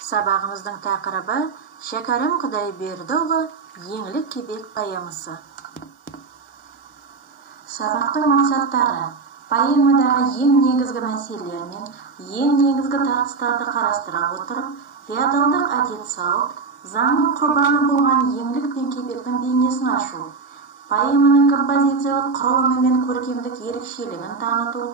Sabağımızın taqırıbı Şekerim Құдайбердіұлы Еңлік кебек поэмасы. Сабақтың мақсаттары поэмадағы ең негізгі мәселелер мен ең негізгі тартыстарды қарастыра отырып, феодалдық әдет-салт, заңның құрбаны болған еңлік пен кебектің бейнесін ашу, поэманың композициялық құрылымы мен көркемдік ерекшелігін таныту,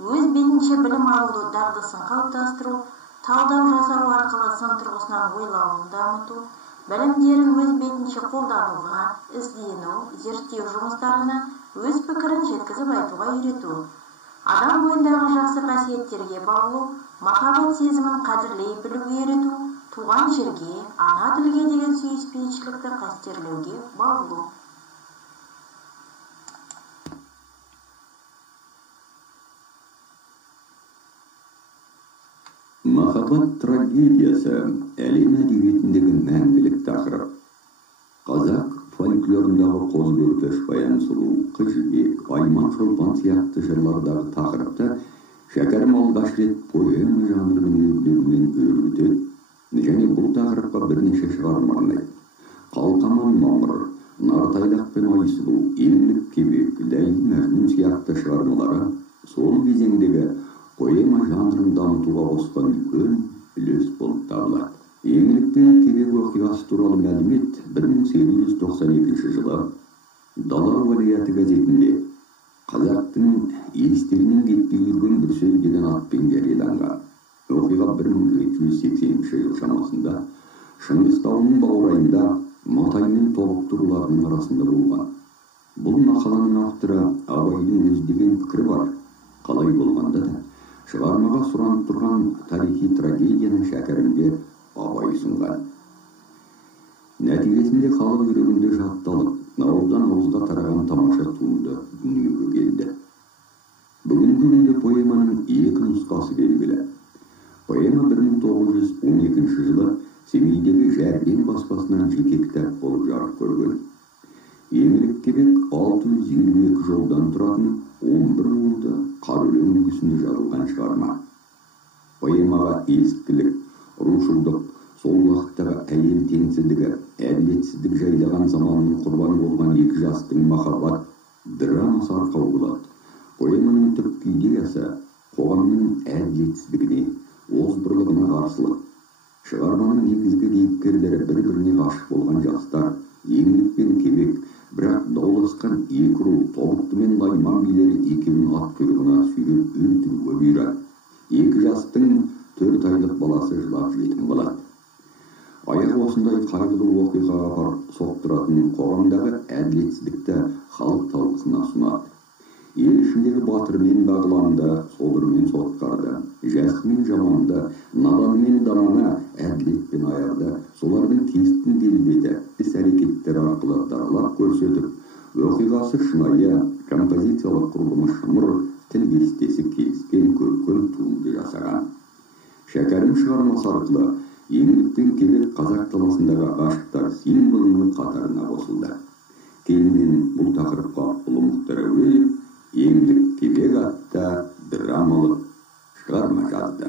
өз бетінше білім алу дағдысын қалыптастыру, талдау жасау арқылы сын тұрғысынан ойлауын дамыту, білімдерін өз бетінше қолдануға, іздену, зерттеу жұмыстарына өз пікірін жеткізіп айтуға үйрету, адам бойындағы жақсы қасиеттерге баулу, махаббат сезімін қадірлей білуге үйрету, туған жерге, ана тілге деген сүйіспеншілікті қастерлеуге баулу. Махаббат трагедиясы әлем әдебиетіндегі мәңгілік тақырып. Қазақ фольклорындағы қозы-көрпеш, баян сұлу, қыз жібек, айман шолпан сияқты жырлардағы тақырыпты Шәкәрім алғаш рет поэма жанрының өрлеуімен өрбітеді және бұл тақырыпқа бірнеше шығарма арнайды. Қалқаман мамыр, Нартайлақ пен Айсұлу, Еңлік кебек, Ләйлі Мәжнүн сияқты шығармалары сол кезеңдегі поэма жанрын дамытуға қосқан үлкен үлес болып табылады. Еңлік пен кебек оқиғасы туралы мәлімет 1892 жылы Дала уәлаяты газетінде қазақтың естерінен кетпей жүрген бір сөз деген атпен жарияланған. Оқиға 1780 жыл шамасында Шыңғыс тауының баурайында Матай мен Тобықты руларының арасында болған. Бұл мақаланың авторы Абайдың өз деген пікірі бар. Қалай болғанда да шығармаға сұранып тұрған тарихи трагедияны Шәкәрімге Абай ұсынған. Нәтижесінде халық жүрегінде жатталып, ауыздан ауызға тараған тамаша туынды дүниеге келді. Бүгінгі күнде поэманың екі нұсқасы белгілі. Поэма 1912 жылы Семейдегі Жәрген баспасынан жеке кітап болып жарық көрген. Еңлік кебек 652 жолдан тұратын 11 жолды қар өлең үлгісінде жазылған шығарма. Поэмаға ескілік, рушылдық, сол уақыттағы әйел теңсіздігі, әділетсіздік жайлаған заманның құрбаны болған екі жастың махаббат драмасы арқау болады. Поэманың түпкі идеясы қоғамның әділетсіздігіне, озбырлығына қарсылық. Шығарманың негізгі кейіпкерлері бір-біріне ғашық болған жастар, еңлік пен кебек, бірақ дауласқан екі ру, Тобықты мен Найман билері екеуін ат құйрығына сүйреп өлтіруге бұйырады. Екі жастың 4 айлық баласы жылап жетім қалады. Аяғы осындай қайғылы оқиғаға апарып соқтыратын қоғамдағы әділетсіздікті халық талқысына сұнады. Ел ішіндегі батыр мен бағланды, собыр мен сотқарды, жас мен жаманды, надан мен дананы, әділет пен аяғды, солардың кескін келбеті, іс-әрекеттер арқылы даралап көрсетіп, оқиғасы шынайы, композициялық құрылымы шымыр, тіл кестесі келіскен көркем туынды жасаған. Шәкәрім шығармасы арқылы еңлік пен кебек қазақ даласындағы ғашықтар символының қатарына қосылды. Кейіннен бұл тақырыпқа ұлы Мұхтар Әуезов Еңлік кебек атты драмалық шығарма жазды.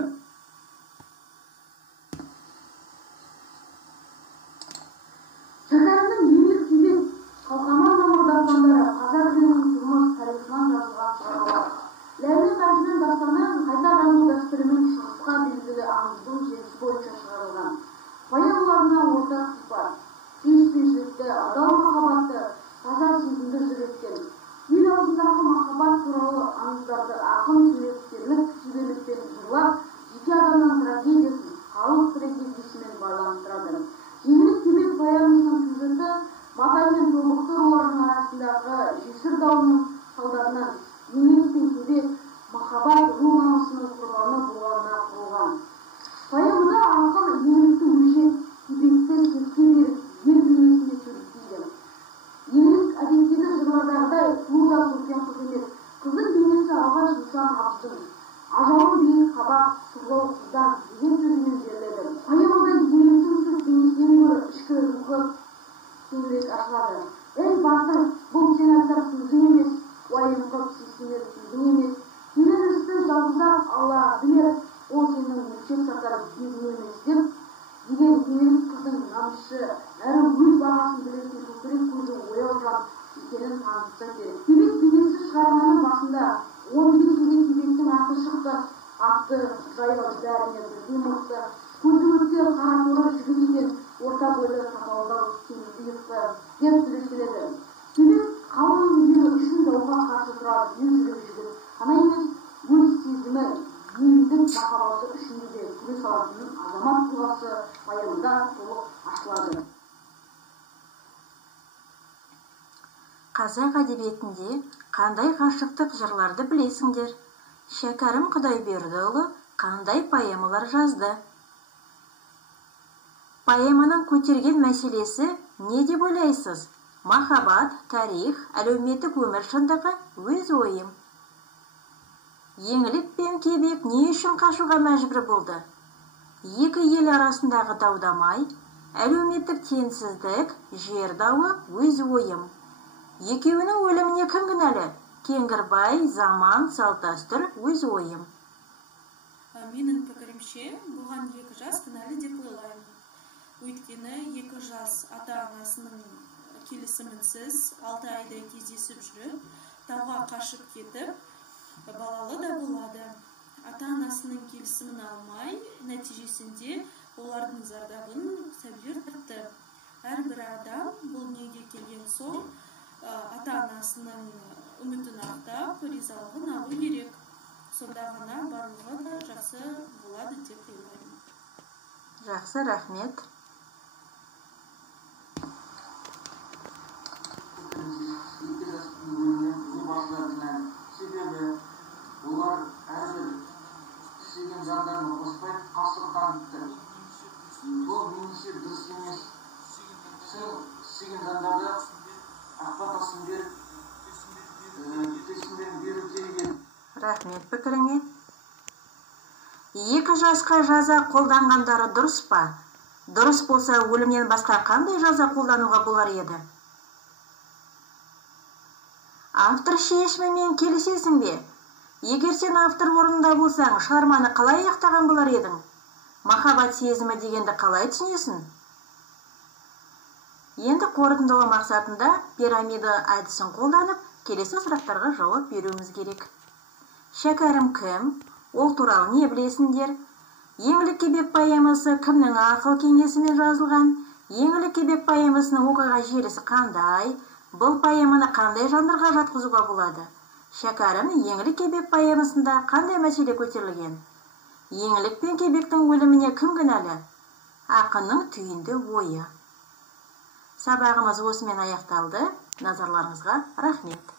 Шәкәрімнің Еңлік кебек, Қалқаман мамыр дастандары қазақ елінің тұрмыс тарихынан жазылған шығармалар. Ләйлі Мәжнүн дастаны қайта жазу дәстүрімен шығысқа белгілі аңыздың желісі бойынша шығарылған. Поэмаларына ортақ сипат, сүйіспеншілікті, адал махаббатты, таза сезімді жүреткен. Ел аузындағы махаббат туралы аңыздарды ақын суреткерлік шеберлікпен жырлап, жеке адамның трагедиясын халық трагедиясымен байланыстырады. Еңлік кебек поэмасының сюжеті танытса керек. Кебек деген шығарманың басында 11 деген кебектің аты шықты атты жайлап бәріне бірден мықты. Көзі өткен қара торы жігіт екен, орта бойлы сақалдау темір иықты деп сөйлестіреді. Кебек қалың елі үшін дауға қарсы тұрады, ержүрек жігіт. Ғана емес, өз сезімі, елдің махаббаты үшін де күрес алатын азамат тұлғасы баянында толық ашылады. Қазақ әдебиетінде қандай ғашықтық жырларды білесіңдер? Шәкәрім Құдайбердіұлы қандай поэмалар жазды? Поэманың көтерген мәселесі не деп ойлайсыз? Махаббат, тарих, әлеуметтік өмір шындығы, өз ойым. Еңлік пен Кебек не үшін қашуға мәжбүр болды? Екі ел арасындағы дау-дамай, әлеуметтік теңсіздік, жер дауы, өз ойым. Екеуінің өліміне кім кінәлі? Кеңгірбай, заман, салт-дәстүр, өз ойым. Менің пікірімше, бұған екі жас кінәлі деп ойлаймын. Өйткені екі жас ата-анасының келісімінсіз 6 айдай кездесіп жүріп, тауға қашып кетіп, балалы да болады. Ата-анасының келісімін алмай, нәтижесінде олардың зардабын сәбилер тартты. Әрбір адам бұл дүниеге келген соң ата-анасының үмітін ақтап, ризалығын алу керек. Сонда ғана барлығы да жақсы болады деп ойлаймын. Жақсы, рахмет. Себебі олар әрбір істеген жандарын қоспай қастық танытты. Бұл меніңше дұрыс емес. Сен істеген жандарды ақпатасын беріп, тесімдерін беру керек. Рахмет пікіріңе. Екі жасқа жаза қолданғандары дұрыс па? Дұрыс болса, өлімнен басқа қандай жаза қолдануға болар еді? Автор шешімімен келісесің бе? Егер сен автор орнында болсаң, шығарманы қалай аяқтаған болар едің? Махаббат сезімі дегенді қалай түсінесің? Енді қорытындылау мақсатында пирамида әдісін қолданып, келесі сұрақтарға жауап беруіміз керек. Шәкәрім кім? Ол туралы не білесіңдер? Еңлік Кебек поэмасы кімнің ақыл кеңесімен жазылған? Еңлік Кебек поэмасының оқиға желісі қандай? Бұл поэманы қандай жанрға жатқызуға болады? Шәкәрім Еңлік Кебек поэмасында қандай мәселе көтерілген? Еңлік пен Кебектің өліміне кім кінәлі? Ақынның түйінді ойы. Сабағымыз осымен аяқталды. Назарларыңызға рахмет.